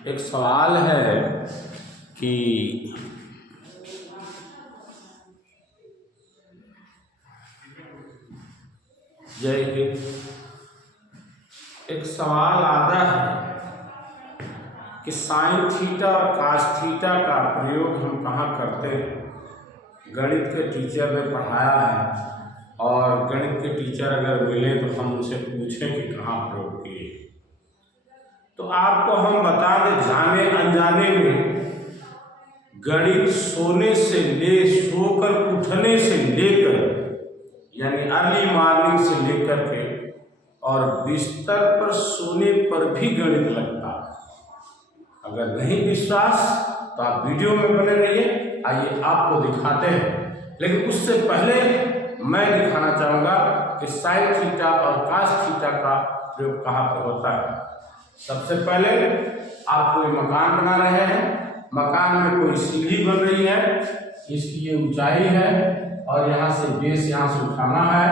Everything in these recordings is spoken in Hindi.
एक सवाल है कि जय हिंद। एक सवाल आता है कि साइन थीटा और कास थीटा का प्रयोग हम कहाँ करते हैं। गणित के टीचर ने पढ़ाया है और गणित के टीचर अगर मिले तो हम उनसे पूछें कि कहाँ प्रयोग किए। तो आपको हम बता दें, जाने अनजाने में गणित सोकर उठने से लेकर यानी अर्ली मॉर्निंग से लेकर के और बिस्तर पर सोने पर भी गणित लगता है। अगर नहीं विश्वास तो आप वीडियो में बने रहिए, आइए आपको दिखाते हैं। लेकिन उससे पहले मैं दिखाना चाहूँगा कि साइन थीटा और कास थीटा का प्रयोग कहाँ पर होता है। सबसे पहले आप कोई मकान बना रहे हैं, मकान में कोई सीढ़ी बन रही है, इसकी ये ऊंचाई है और यहाँ से बेस यहाँ से उठाना है,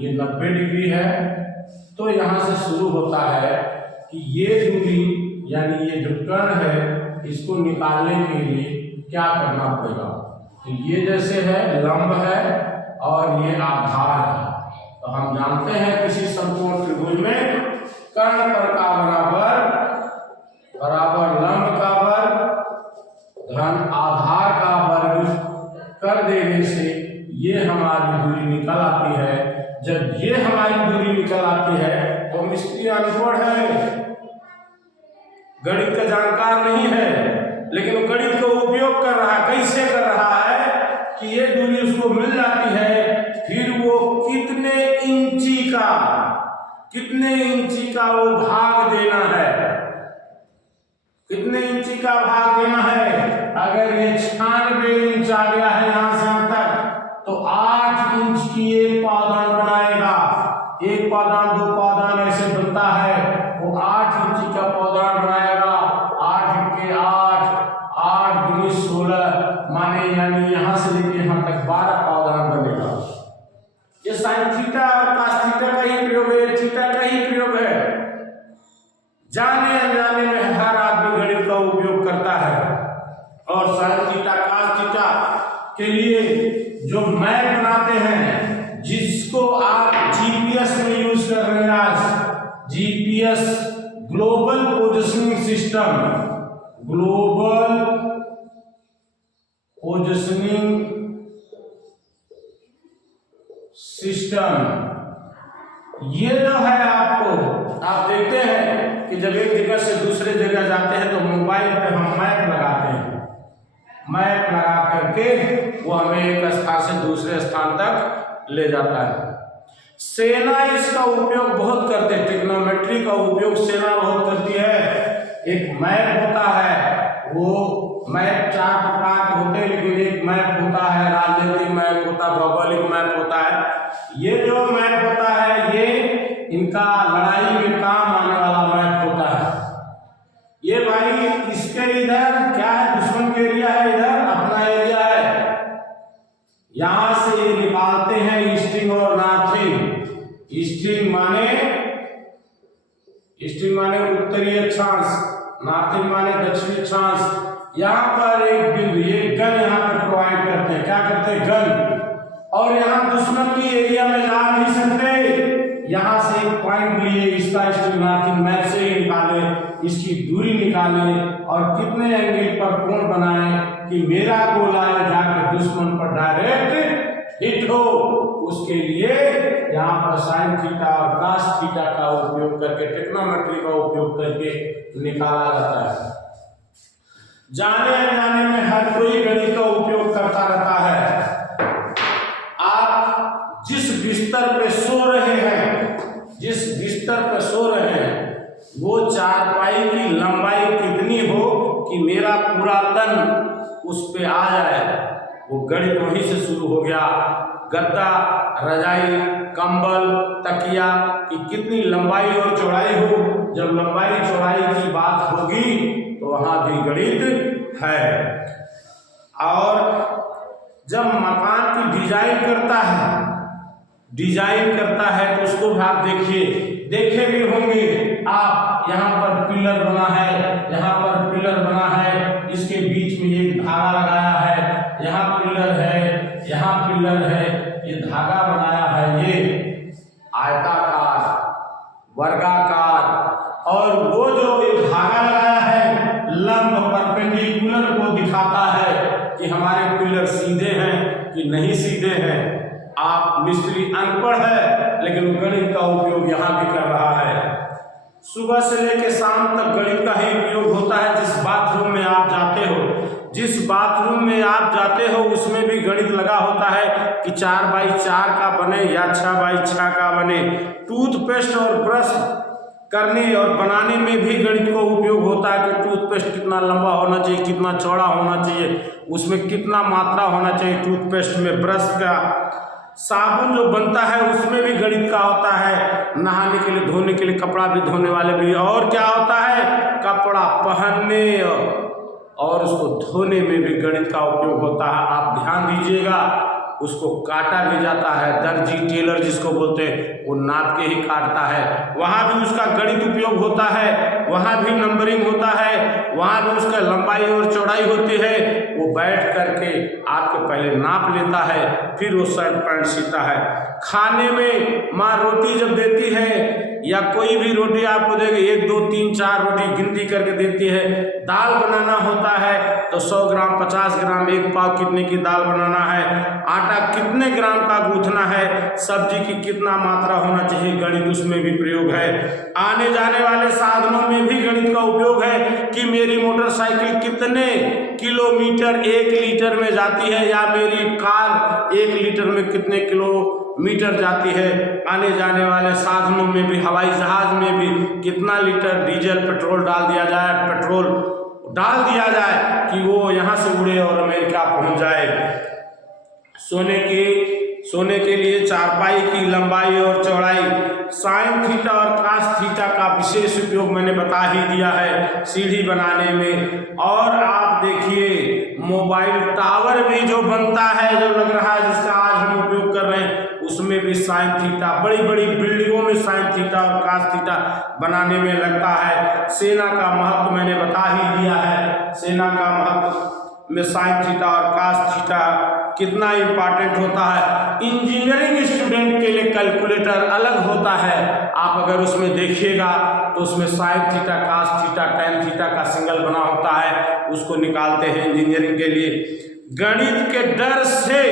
ये 90 डिग्री है। तो यहाँ से शुरू होता है कि ये दूरी यानी ये जो कर्ण है इसको निकालने के लिए क्या करना पड़ेगा। तो ये जैसे है लंब है और ये आधार है। तो हम जानते हैं किसी समकोण त्रिभुज में कर्ण पर का बराबर लंब का वर्ग धन आधार का वर्ग कर देने से ये हमारी दूरी निकल आती है। जब ये हमारी दूरी निकल आती है तो मिस्त्री अनपढ़ है, गणित का जानकार नहीं है, लेकिन वो गणित का उपयोग कर रहा है। कैसे कर रहा है कि ये दूरी उसको मिल जाती है, फिर वो कितने इंची का वो भाग देना है, कितने इंची का भाग देना है। अगर ये 96 इंच आ गया है यहां से यहां तक तो 8 इंच की एक पावदान बनाएगा। एक पावदान दो पावदान ऐसे बनता है, वो 8 इंच का पावदान बनाएगा। 8 के 8 दूनी 16 माने यानी यहां से लेके यहां तक 12 पावदान बनेगा। ये साइन थीटा और कास थीटा का ही प्रयोग है, थीटा का ही प्रयोग है। जाने अनजाने में हर आदमी गणित का उपयोग करता है। और साइन थीटा कास थीटा के लिए जो मैप बनाते हैं, जिसको आप जीपीएस में यूज कर रहे हैं आज, GPS global positioning system, global positioning system, ये जो है आपको आप देखते हैं कि जब एक जगह से दूसरे जगह जाते हैं तो मोबाइल पे हम मैप लगाते हैं। मैप लगा करके वो हमें एक स्थान से दूसरे स्थान तक ले जाता है। सेना इसका उपयोग बहुत करते हैं, ट्रिग्नोमेट्री का उपयोग सेना बहुत करती है। एक मैप होता है, वो मैप 4 प्रकार के होते हैं, लेकिन एक मैप होता है राजनीतिक मैप होता है, भौगोलिक मैप होता है। ये जो मैप होता है ये इनका लड़ाई में काम आने वाला मैप होता है। ये भाई इसके इधर क्या है, दुश्मन के एरिया है, इधर अपना एरिया है। यहां से ये निकालते हैं ईस्टिंग और नॉर्थिंग। ईस्टिंग माने उत्तरी अक्षांश, नॉर्थिंग माने दक्षिणी अक्षांश। यहाँ पर एक बिंदु, ये गन यहाँ पर प्रोवाइड करते हैं। क्या करते हैं? गन। और यहाँ दुश्मन की एरिया में जा नहीं सकते। यहाँ से एक पॉइंट लिए, इसका नॉर्थिंग मैप से ही निकाले, इसकी दूरी निकाले और कितने एंगल पर कोण बनाए कि मेरा गोला जाकर दुश्मन पर डायरेक्ट हिट हो। उसके लिए यहाँ पर साइन थीटा और कास थीटा का उपयोग करके, ट्रिग्नोमेट्री का उपयोग करके निकाला जाता है। जाने अनजाने में हर कोई गणित का उपयोग करता रहता है। आप जिस बिस्तर पे सो रहे हैं, वो चारपाई की लंबाई कितनी हो कि मेरा पूरा तन उस पे आ जाए, वो गणित वहीं से शुरू हो गया। गद्दा, रजाई, कंबल, तकिया की कितनी लंबाई और चौड़ाई हो, जब लंबाई चौड़ाई की बात होगी तो वहां भी गणित है। और जब मकान की डिजाइन करता है तो उसको भी आप देखे भी होंगे आप। यहाँ पर पिलर बना है, यहाँ पर पिलर बना है, इसके बीच में एक धागा लगाया है, यहाँ पिलर है, यहाँ पिलर है, ये धागा बनाया है, ये आयताकार वर्गाकार, और वो जो ये धागा लगाया है लंब परपेंडिकुलर को दिखाता है कि हमारे पिलर सीधे हैं कि नहीं सीधे हैं। आप मिस्त्री अनपढ़ है लेकिन गणित का उपयोग यहाँ भी कर रहा है। सुबह से लेकर शाम तक गणित का ही उपयोग होता है। जिस बाथरूम में आप जाते हो, जिस बाथरूम में आप जाते हो उसमें भी गणित लगा होता है कि 4x4 का बने या 6x6 का बने। टूथपेस्ट और ब्रश करने और बनाने में भी गणित का उपयोग होता है कि टूथपेस्ट कितना लंबा होना चाहिए, कितना चौड़ा होना चाहिए, उसमें कितना मात्रा होना चाहिए टूथपेस्ट में, ब्रश का। साबुन जो बनता है उसमें भी गणित का होता है। नहाने के लिए, धोने के लिए, कपड़ा भी धोने वाले भी। और क्या होता है, कपड़ा पहनने और उसको धोने में भी गणित का उपयोग होता है। आप ध्यान दीजिएगा, उसको काटा भी जाता है। दर्जी, टेलर जिसको बोलते हैं, वो नाप के ही काटता है, वहाँ भी उसका गणित उपयोग होता है, वहाँ भी नंबरिंग होता है, वहाँ भी उसका लंबाई और चौड़ाई होती है। वो बैठ करके आपको पहले नाप लेता है, फिर वो शर्ट पैंट सीता है। खाने में माँ रोटी जब देती है या कोई भी रोटी आपको देगी, 1 2 3 4 रोटी गिनती करके देती है। दाल बनाना होता है तो 100 ग्राम, 50 ग्राम, 1 पाव कितने की दाल बनाना है, आटा कितने ग्राम का गूंथना है, सब्जी की कितना मात्रा होना चाहिए, गणित उसमें भी प्रयोग है। आने जाने वाले साधनों में भी गणित का उपयोग है कि मेरी मोटरसाइकिल कितने किलोमीटर 1 लीटर में जाती है, या मेरी कार 1 लीटर में कितने किलोमीटर जाती है। आने जाने वाले साधनों में भी, हवाई जहाज में भी कितना लीटर डीजल पेट्रोल डाल दिया जाए, पेट्रोल डाल दिया जाए कि वो यहाँ से उड़े और अमेरिका पहुँच जाए। सोने के लिए चारपाई की लंबाई और चौड़ाई, साइन थीटा और कास थीटा का विशेष उपयोग मैंने बता ही दिया है सीढ़ी बनाने में। और आप देखिए मोबाइल टावर भी जो बनता है, जो लग रहा है जिसका आज हम उपयोग कर रहे हैं, उसमें भी साइन थीटा, बड़ी बड़ी बिल्डिंगों में साइन थीटा और कास थीटा बनाने में लगता है। सेना का महत्व मैंने बता ही दिया है, सेना का महत्व में साइन थीटा और कास थीटा कितना इम्पॉर्टेंट होता है। इंजीनियरिंग स्टूडेंट के लिए कैलकुलेटर अलग होता है, आप अगर उसमें देखिएगा तो उसमें sine theta, cos theta, tan theta का सिंगल बना होता है, उसको निकालते हैं इंजीनियरिंग के लिए। गणित के डर से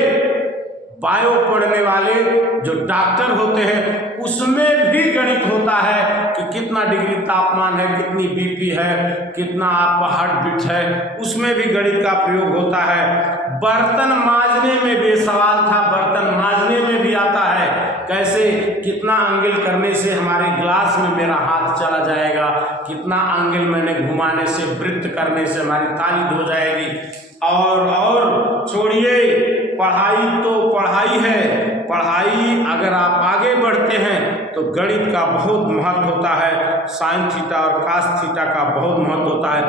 बायो पढ़ने वाले जो डॉक्टर होते हैं उसमें भी गणित होता है कि कितना डिग्री तापमान है, कितनी बीपी है, कितना आपका हार्ट बीट है, उसमें भी गणित का प्रयोग होता है। बर्तन मांजने में भी सवाल था, बर्तन मांजने में भी आता है, कैसे, कितना एंगल करने से हमारे ग्लास में मेरा हाथ चला जाएगा, कितना एंगल मैंने घुमाने से, वृत्त करने से हमारी ताली धो जाएगी। और छोड़िए, पढ़ाई तो पढ़ाई है, पढ़ाई अगर आप आगे बढ़ते हैं तो गणित का बहुत महत्व होता है, साइन थीटा और कास थीटा का बहुत महत्व होता है।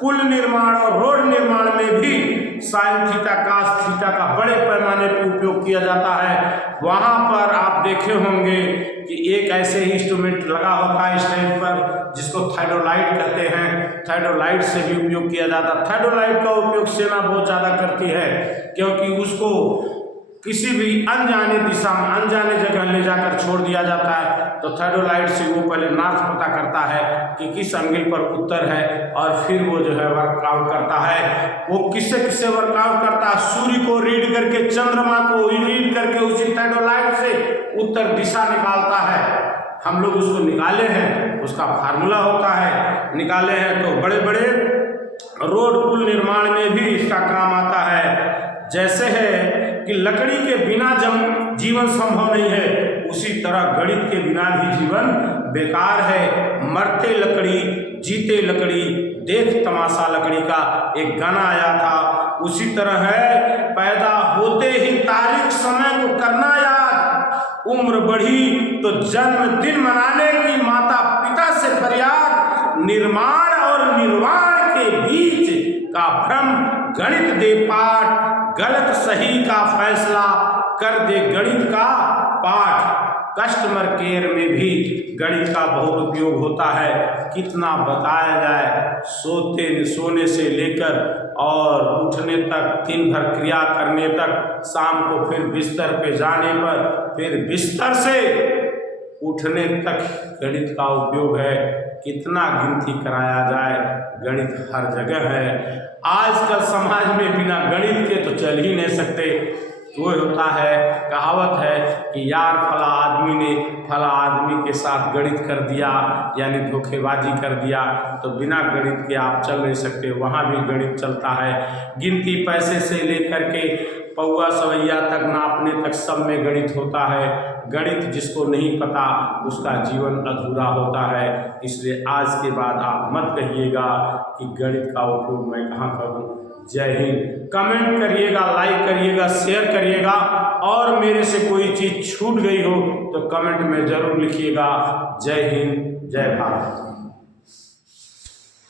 पुल निर्माण और रोड निर्माण में भी साइन थीटा, कास थीटा का बड़े पैमाने पर उपयोग किया जाता है। वहाँ पर आप देखे होंगे कि एक ऐसे ही इंस्ट्रूमेंट लगा होता है इस टाइम पर जिसको थाइडोलाइट कहते हैं, थाइडोलाइट से भी उपयोग किया जाता है। थाइडोलाइट का उपयोग सेना बहुत ज़्यादा करती है क्योंकि उसको किसी भी अनजाने दिशा में, अनजाने जगह ले जाकर छोड़ दिया जाता है, तो थाइडोलाइट से वो पहले नॉर्थ पता करता है कि किस एंगल पर उत्तर है, और फिर वो जो है वर्कआउट करता है। वो किससे किससे वर्कआउट करता है, सूर्य को रीड करके, चंद्रमा को रीड करके उसी थाइडोलाइट से उत्तर दिशा निकालता है। हम लोग उसको निकाले हैं, उसका फार्मूला होता है, निकाले हैं। तो बड़े बड़े रोड पुल निर्माण में भी इसका काम आता है। जैसे है कि लकड़ी के बिना जीवन संभव नहीं है, उसी तरह गणित के बिना भी जीवन बेकार है। मरते लकड़ी जीते लकड़ी, देख तमाशा लकड़ी का एक गाना आया था, उसी तरह है। पैदा होते ही तारीख समय को करना याद, उम्र बढ़ी तो जन्मदिन मनाने की माता पिता से फरियाद, निर्माण और निर्वाण के बीच का भ्रम गणित दे पाठ, गलत सही का फैसला कर दे गणित का पाठ। कस्टमर केयर में भी गणित का बहुत उपयोग होता है, कितना बताया जाए। सोने से लेकर और उठने तक, दिन भर क्रिया करने तक, शाम को फिर बिस्तर पे जाने पर, फिर बिस्तर से उठने तक गणित का उपयोग है। कितना गिनती कराया जाए, गणित हर जगह है। आजकल समाज में बिना गणित के तो चल ही नहीं सकते। वो होता है, कहावत है कि यार फला आदमी ने फला आदमी के साथ गणित कर दिया, यानी धोखेबाजी कर दिया, तो बिना गणित के आप चल नहीं सकते। वहाँ भी गणित चलता है। गिनती पैसे से लेकर के पौआ सवैया तक, नापने तक, सब में गणित होता है। गणित जिसको नहीं पता उसका जीवन अधूरा होता है। इसलिए आज के बाद आप मत कहिएगा कि गणित का उपयोग मैं कहाँ करूँ। जय हिंद। कमेंट करिएगा, लाइक करिएगा, शेयर करिएगा, और मेरे से कोई चीज़ छूट गई हो तो कमेंट में ज़रूर लिखिएगा। जय हिंद, जय भारत।